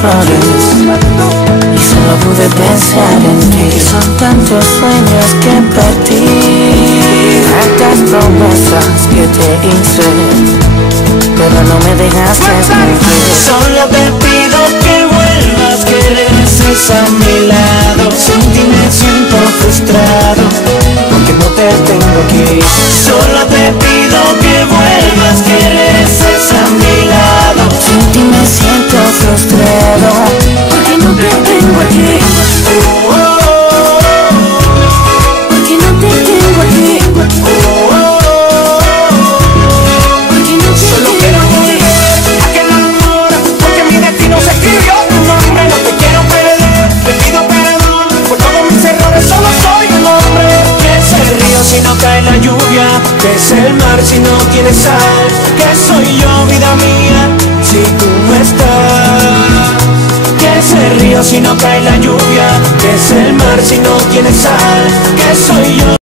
flores y solo pude pensar en ti. Son tantos sueños que perdí, tantas promesas que te hice, pero no me dejaste mentir. Solo te pido que vuelvas, que regreses a mi lado. Sin ti me siento frustrado, porque no te tengo aquí. Solo te pido que vuelvas, que regreses a mi lado. Sin ti me siento frustrado, porque no te tengo aquí. Porque no te tengo aquí. Porque no te Solo quiero volver a que me enamora, porque mi destino se escribió tu nombre. No te quiero perder, te pido perdón por todos mis errores. Solo soy un hombre. Que es el río si no cae la lluvia, que es el mar si no tiene sal, que soy yo, vida mía, si tú no estás. Que es el río si no cae la lluvia, que es el mar si no tiene sal, que soy yo.